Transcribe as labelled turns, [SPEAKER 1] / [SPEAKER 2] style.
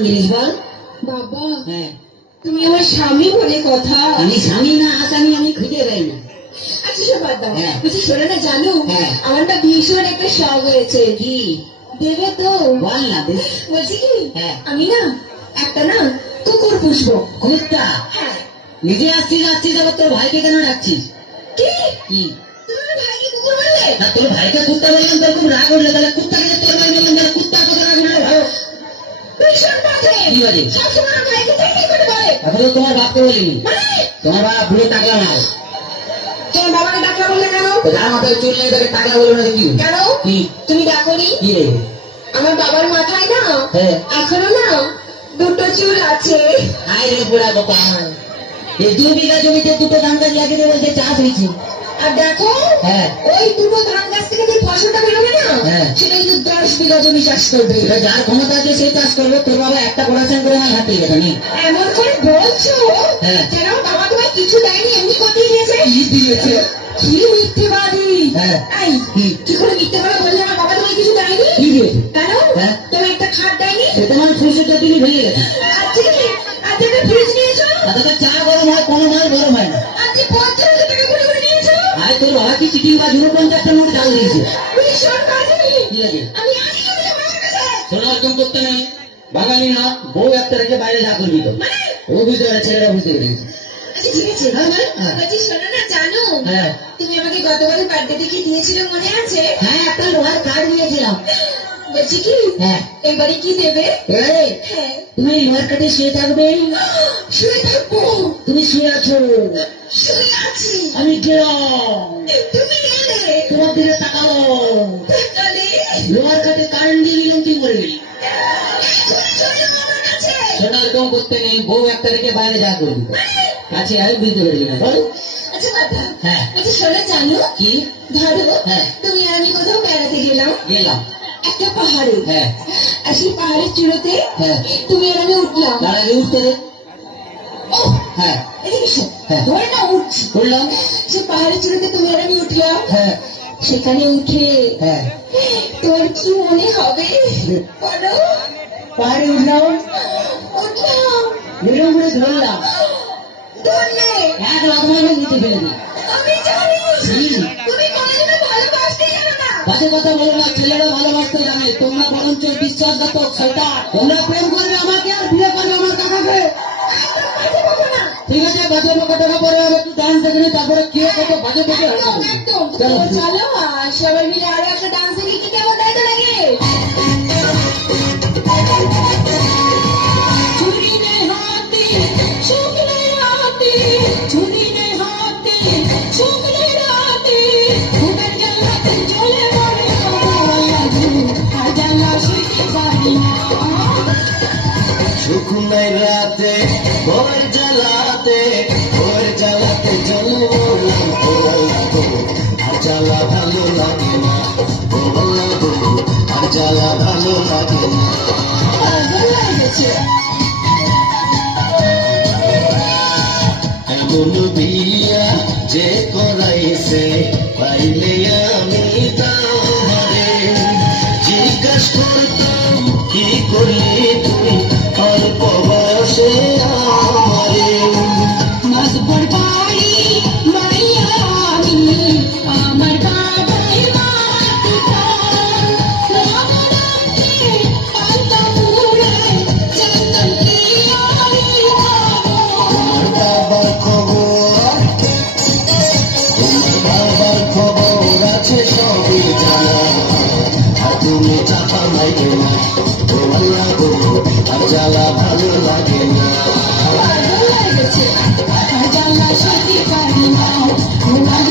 [SPEAKER 1] বাবা
[SPEAKER 2] হ্যাঁ।
[SPEAKER 1] তুমি আমার স্বামী বলে কথা।
[SPEAKER 2] আমি স্বামী না আসামি আমি খুঁজে পাই না।
[SPEAKER 1] আচ্ছা সব বাদ দাও।
[SPEAKER 2] হ্যাঁ।
[SPEAKER 1] বলছি শোনো না জানো
[SPEAKER 2] হ্যাঁ।
[SPEAKER 1] আমার না ভীষণ একটা শখ হয়েছে
[SPEAKER 2] কি?
[SPEAKER 1] দেবে তো?
[SPEAKER 2] বল না
[SPEAKER 1] বলছি কি
[SPEAKER 2] হ্যাঁ।
[SPEAKER 1] আমি না একটা না কুকুর পুষবো।
[SPEAKER 2] কুত্তা?
[SPEAKER 1] হ্যাঁ।
[SPEAKER 2] নিজে আসছিস আসছিস আবার তোর ভাইকে কেন ডাকছিস?
[SPEAKER 1] কি? ভাইকে কুকুর বললে?
[SPEAKER 2] তোর ভাইকে কুত্তা বললাম তোর খুব রাগ উঠল তাহলে কুত্তাকে
[SPEAKER 1] বাজে
[SPEAKER 2] কি বাজে?
[SPEAKER 1] সবসময় আমার ভাইকে চাই চাই করে বলে
[SPEAKER 2] এখন তো তোমার বাপকে বলিনি। তোমার পুরো টাকলা না।
[SPEAKER 1] বাবাকে ডাকলা বললে কেন?
[SPEAKER 2] যার মাথায় চুল নেই তাকে টাকলা বলব না কি
[SPEAKER 1] কেন?
[SPEAKER 2] কি?
[SPEAKER 1] তুমি ডাকনি?
[SPEAKER 2] কি রে?
[SPEAKER 1] আমার বাবার মাথায় না?
[SPEAKER 2] হ্যাঁ।
[SPEAKER 1] এখনও না? দুটো চুল আছে।
[SPEAKER 2] আয় রে বুড়া গোপাল। এই দু বিঘা জমিতে দুটো ধান গাছ লাগিয়ে বলছে চাষ হয়েছে।
[SPEAKER 1] আর দেখো
[SPEAKER 2] হ্যাঁ।
[SPEAKER 1] ওই দুটো ধান গাছ থেকে যে ফসলটা বেরোবে না?
[SPEAKER 2] হ্যাঁ।
[SPEAKER 1] সেটা কিন্তু দশ বিঘা জমি চাষ করবে।
[SPEAKER 2] যার ক্ষমতা আছে সে চাষ করবে তোর বাবা একটা পড়াশোনা করে আমার হাতে গেছে
[SPEAKER 1] এমন করে বলছো?
[SPEAKER 2] হ্যাঁ।
[SPEAKER 1] যেন বাবা তোমায় কিছু দেয়নি এমনি করতে দিয়েছে?
[SPEAKER 2] কি দিয়েছে?
[SPEAKER 1] কি মিথ্যেবাদী?
[SPEAKER 2] হ্যাঁ।
[SPEAKER 1] এই,
[SPEAKER 2] কি?
[SPEAKER 1] করে মিথ্যে বললে আমার বাবা তোমায় কিছু দেয়নি?
[SPEAKER 2] কি দিয়েছে
[SPEAKER 1] কেন?
[SPEAKER 2] হ্যাঁ।
[SPEAKER 1] তুমি একটা খাট দেয়নি?
[SPEAKER 2] সেটা মানে ফুসেটা তুমি ভেঙে গেছে।
[SPEAKER 1] কি? আজকে ফ্রিজ নিয়েছো?
[SPEAKER 2] তাতে চা ঝুড়ো পঞ্চাশটা নোট দিয়েছে। শোনা একদম করতে নেই বাঙালি না বউ একটা রেখে বাইরে যা করবি তো। ও বুঝতে পারে ছেলেরা বুঝতে পেরেছে
[SPEAKER 1] আচ্ছা
[SPEAKER 2] হ্যাঁ, হ্যাঁ, হ্যাঁ। হ্যাঁ।
[SPEAKER 1] তুমি আমাকে বার্থডে দিয়েছিলে মনে আছে?
[SPEAKER 2] হ্যাঁ একটা লোহার কার্ড দিয়েছিলাম
[SPEAKER 1] বলছি কি?
[SPEAKER 2] হ্যাঁ।
[SPEAKER 1] এবারে কি দেবে? হ্যাঁ।
[SPEAKER 2] তুমি লোহার কাটে শুয়ে থাকবে।
[SPEAKER 1] শুয়ে থাকব।
[SPEAKER 2] তুমি শুয়ে আছো।
[SPEAKER 1] শুয়ে আছি।
[SPEAKER 2] আমি গেলাম
[SPEAKER 1] তুমি এলে
[SPEAKER 2] তোমার দিকে তাকালো লোহার কারেন্ট দিয়ে দিলাম তুই মরে গেলি সেটা করতে নেই বউ একটা রেখে বাইরে যা করবি। আছে আমি বুঝতে না বল
[SPEAKER 1] আচ্ছা
[SPEAKER 2] হ্যাঁ।
[SPEAKER 1] বলছি শোনো জানো
[SPEAKER 2] কি?
[SPEAKER 1] ধরো
[SPEAKER 2] হ্যাঁ।
[SPEAKER 1] তুমি আর আমি কোথাও বেড়াতে গেলাম।
[SPEAKER 2] গেলাম।
[SPEAKER 1] একটা পাহাড়ে।
[SPEAKER 2] হ্যাঁ।
[SPEAKER 1] আর সেই পাহাড়ের চূড়োতে
[SPEAKER 2] হ্যাঁ।
[SPEAKER 1] তুমি আর আমি উঠলাম।
[SPEAKER 2] তার উঠতে দে। হ্যাঁ।
[SPEAKER 1] এদিকে।
[SPEAKER 2] হ্যাঁ।
[SPEAKER 1] ধরে না উঠছি। সে পাহাড়ের চূড়োতে তুমি আর আমি উঠলাম।
[SPEAKER 2] হ্যাঁ।
[SPEAKER 1] সেখানে উঠে
[SPEAKER 2] হ্যাঁ।
[SPEAKER 1] তোর কি মনে হবে? বলো।
[SPEAKER 2] পাহাড়ে উঠলাম
[SPEAKER 1] উঠলাম
[SPEAKER 2] বেরো করে ধরলাম।
[SPEAKER 1] ধরলে?
[SPEAKER 2] এক লাখ মাইনে নিতে দিই।
[SPEAKER 1] আমি জানি।
[SPEAKER 2] হুম।
[SPEAKER 1] তুমি কোনোদিনও ভালোবাসতে জানো না।
[SPEAKER 2] বাজে কথা বলো না ছেলেরা ভালোবাসতে জানে। তোমরা বরঞ্চ বিশ্বাসঘাতক তোমরা প্রেম করবে আমাকে আর বিয়ে করবে আমার কাকাকে।
[SPEAKER 1] বাজে
[SPEAKER 2] কথাটা পরে আর একটু ডান্স দেখে নিই, তারপরে কে কত বাজে বকে
[SPEAKER 1] একদম। একদম
[SPEAKER 2] চলো
[SPEAKER 1] সবাই মিলে আরও একটা ডান্স দেখি কি কেমন তাই তো লাগে? চুরি নে হাতে শুকনো রাতে চুরি নে হাতে শুকনো রাতে ঘুমের গেলাতে চলে পড়ে আর জানলা শুইতে পারি না
[SPEAKER 3] শুকনাই রাতে
[SPEAKER 1] গেছে
[SPEAKER 3] এমন বিয়া যে করাইছে পাইলে আমি জিজ্ঞাসা করতাম কি করলি?
[SPEAKER 1] মনে চাপা লাগে না
[SPEAKER 3] তোমার লাগো আর জ্বালা ভালো লাগে না জ্বালা সত্যি পারি না